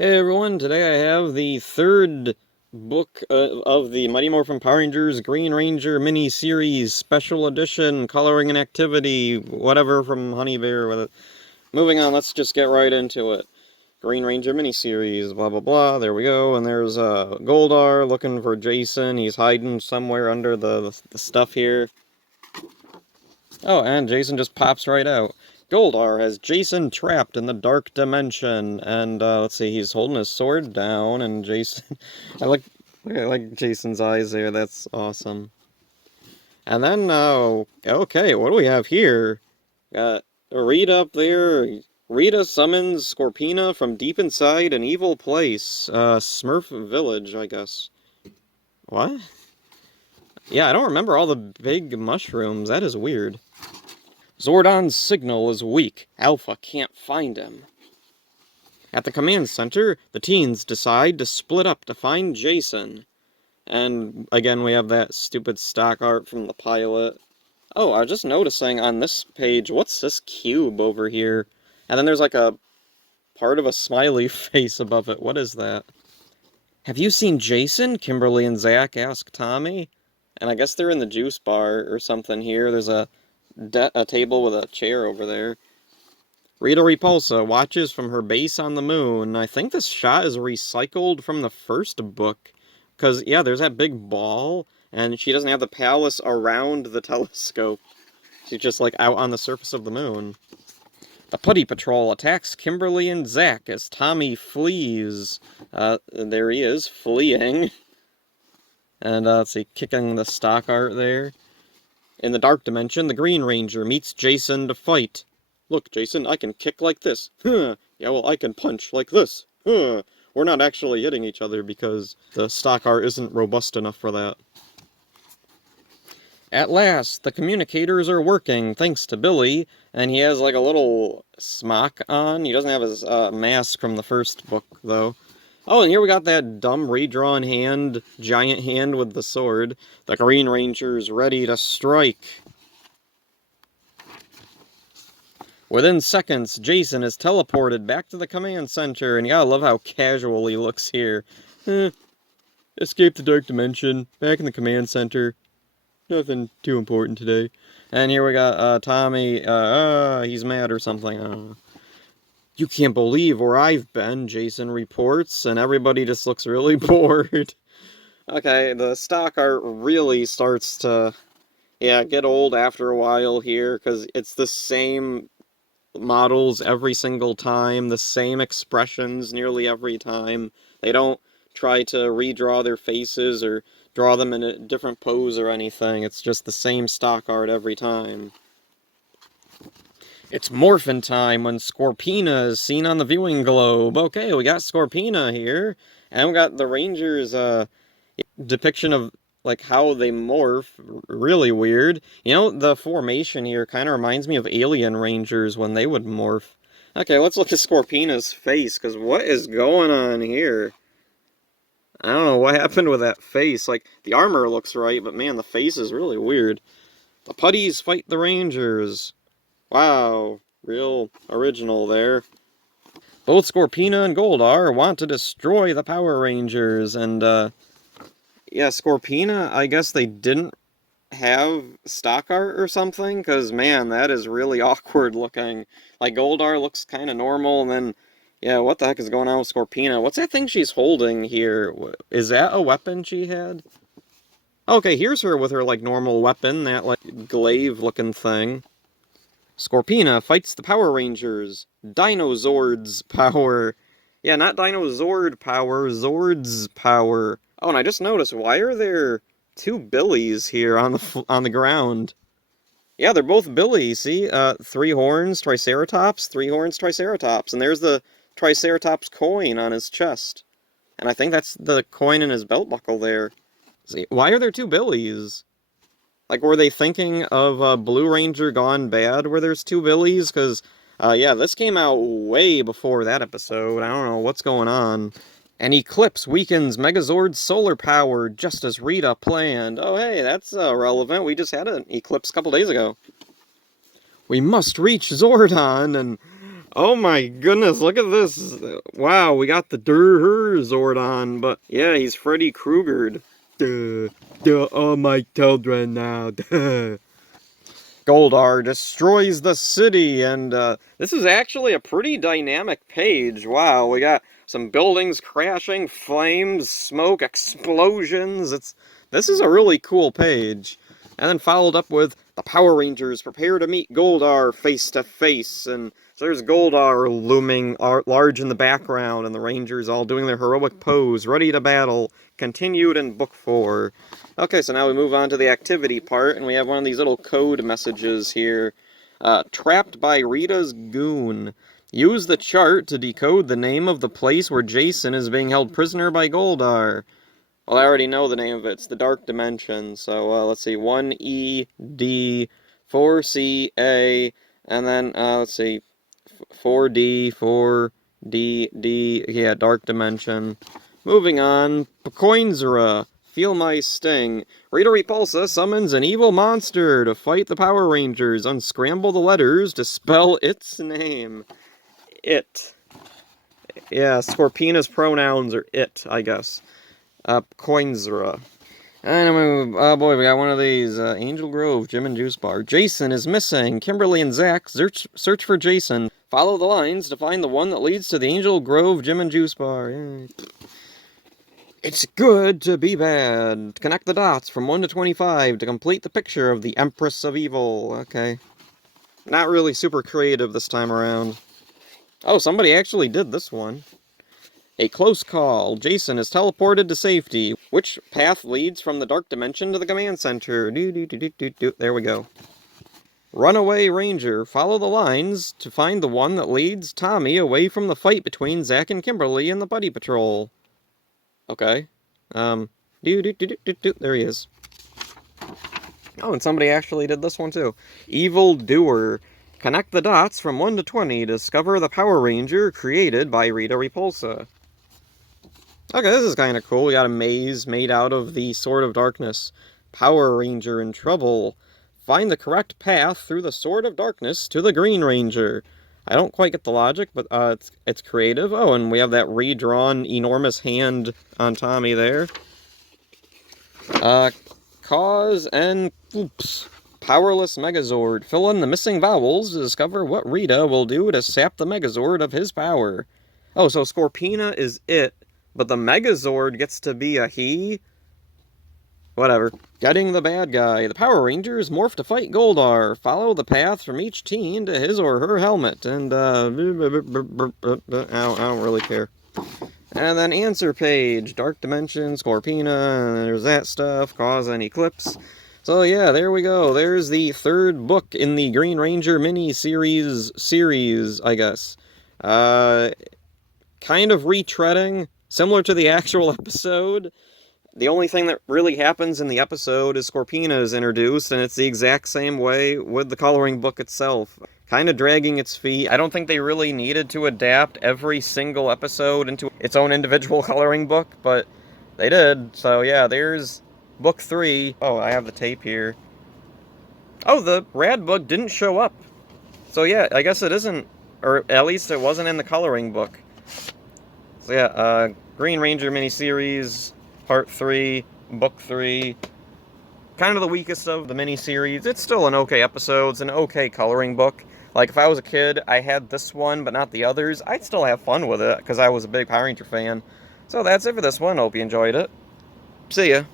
Hey everyone, today I have the third book of the Mighty Morphin Power Rangers Green Ranger mini-series, special edition, coloring and activity, whatever from Honey Bear. Moving on, let's just get right into it. Green Ranger mini-series, blah blah blah, there we go, and there's Goldar looking for Jason, he's hiding somewhere under the stuff here. Oh, and Jason just pops right out. Goldar has Jason trapped in the dark dimension, and let's see, he's holding his sword down, and Jason, I like Jason's eyes there. That's awesome. And then, okay, what do we have here? Got Rita up there. Rita summons Scorpina from deep inside an evil place, Smurf Village, I guess. What? Yeah, I don't remember all the big mushrooms. That is weird. Zordon's signal is weak. Alpha can't find him. At the command center, the teens decide to split up to find Jason. And again, we have that stupid stock art from the pilot. Oh, I was just noticing on this page, what's this cube over here? And then there's like a part of a smiley face above it. What is that? Have you seen Jason? Kimberly and Zach ask Tommy. And I guess they're in the juice bar or something here. There's a table with a chair over there. Rita Repulsa watches from her base on the moon. I think this shot is recycled from the first book. Because, yeah, there's that big ball, and she doesn't have the palace around the telescope. She's just, like, out on the surface of the moon. The Putty Patrol attacks Kimberly and Zach as Tommy flees. There he is, fleeing. And, let's see, kicking the stock art there. In the Dark Dimension, the Green Ranger meets Jason to fight. Look, Jason, I can kick like this. Huh. Yeah, well, I can punch like this. Huh. We're not actually hitting each other because the stock art isn't robust enough for that. At last, the communicators are working, thanks to Billy, and he has like a little smock on. He doesn't have his mask from the first book, though. Oh, and here we got that dumb redrawn hand, giant hand with the sword. The Green Ranger's ready to strike. Within seconds, Jason is teleported back to the command center, and you gotta love how casual he looks here. Escape the dark dimension, back in the command center. Nothing too important today. And here we got Tommy, he's mad or something, I don't know. You can't believe where I've been, Jason reports, and everybody just looks really bored. Okay, the stock art really starts to, yeah, get old after a while here, because it's the same models every single time, the same expressions nearly every time. They don't try to redraw their faces or draw them in a different pose or anything. It's just the same stock art every time. It's Morphin time when Scorpina is seen on the viewing globe. Okay, we got Scorpina here, and we got the Rangers' depiction of like how they morph. Really weird. You know, the formation here kind of reminds me of Alien Rangers when they would morph. Okay, let's look at Scorpina's face, because what is going on here? I don't know what happened with that face. Like, the armor looks right, but man, the face is really weird. The Putties fight the Rangers. Wow, real original there. Both Scorpina and Goldar want to destroy the Power Rangers, and, yeah, Scorpina, I guess they didn't have stock art or something, because, man, that is really awkward looking. Like, Goldar looks kind of normal, and then, yeah, what the heck is going on with Scorpina? What's that thing she's holding here? Is that a weapon she had? Okay, here's her with her, like, normal weapon, that, like, glaive-looking thing. Scorpina fights the Power Rangers. Dinozord's power. Yeah, not Dinozord power, Zord's power. Oh, and I just noticed, why are there two Billies here on the ground? Yeah, they're both Billy, see? Three horns, Triceratops, three horns, Triceratops. And there's the Triceratops coin on his chest. And I think that's the coin in his belt buckle there. See, why are there two Billies? Like, were they thinking of Blue Ranger Gone Bad where there's two Billies? Because, yeah, this came out way before that episode. I don't know what's going on. An eclipse weakens Megazord's solar power just as Rita planned. Oh, hey, that's relevant. We just had an eclipse a couple days ago. We must reach Zordon, and Oh my goodness, look at this. Wow, we got the Der Zordon, but yeah, he's Freddy Kruegered. Oh my children now. Goldar destroys the city, and this is actually a pretty dynamic page. Wow, we got some buildings crashing, flames, smoke, explosions. This is a really cool page. And then followed up with the Power Rangers prepare to meet Goldar face to face, and so there's Goldar looming large in the background, and the Rangers all doing their heroic pose, ready to battle. Continued in Book 4. Okay, so now we move on to the activity part, and we have one of these little code messages here. Trapped by Rita's goon. Use the chart to decode the name of the place where Jason is being held prisoner by Goldar. Well, I already know the name of it. It's the Dark Dimension. So, let's see. 1ED, 4CA, and then, let's see. 4D, 4DD. Yeah, Dark Dimension. Moving on. Pecoinzera. Feel my sting. Rita Repulsa summons an evil monster to fight the Power Rangers. Unscramble the letters to spell its name. It. Yeah, Scorpina's pronouns are it, I guess. Coinsera. And oh boy, we got one of these. Angel Grove, Gym and Juice Bar. Jason is missing. Kimberly and Zach search for Jason. Follow the lines to find the one that leads to the Angel Grove Gym and Juice Bar. Yay. It's good to be bad. Connect the dots from 1 to 25 to complete the picture of the Empress of Evil. Okay. Not really super creative this time around. Oh, somebody actually did this one. A close call. Jason is teleported to safety. Which path leads from the Dark Dimension to the command center? There we go. Runaway Ranger. Follow the lines to find the one that leads Tommy away from the fight between Zach and Kimberly and the Buddy Patrol. Okay. There he is. Oh, and somebody actually did this one too. Evil Doer. Connect the dots from 1 to 20 to discover the Power Ranger created by Rita Repulsa. Okay, this is kind of cool. We got a maze made out of the Sword of Darkness. Power Ranger in trouble. Find the correct path through the Sword of Darkness to the Green Ranger. I don't quite get the logic, but it's creative. Oh, and we have that redrawn enormous hand on Tommy there. Cause and oops. Powerless Megazord. Fill in the missing vowels to discover what Rita will do to sap the Megazord of his power. Oh, so Scorpina is it, but the Megazord gets to be a he? Whatever. Getting the bad guy. The Power Rangers morph to fight Goldar. Follow the path from each team to his or her helmet. And, I don't really care. And then answer page. Dark Dimension, Scorpina, and there's that stuff. Cause and Eclipse. So yeah, there we go. There's the third book in the Green Ranger mini-series, I guess. Kind of retreading, similar to the actual episode. The only thing that really happens in the episode is Scorpina is introduced, and it's the exact same way with the coloring book itself. Kind of dragging its feet. I don't think they really needed to adapt every single episode into its own individual coloring book, but they did. So yeah, there's book 3. Oh, I have the tape here. Oh, the rad book didn't show up. So yeah, I guess it isn't, or at least it wasn't in the coloring book. So yeah, Green Ranger miniseries, Part 3, Book 3. Kind of the weakest of the miniseries. It's still an okay episode. It's an okay coloring book. Like, if I was a kid, I had this one, but not the others, I'd still have fun with it, because I was a big Power Ranger fan. So that's it for this one. Hope you enjoyed it. See ya.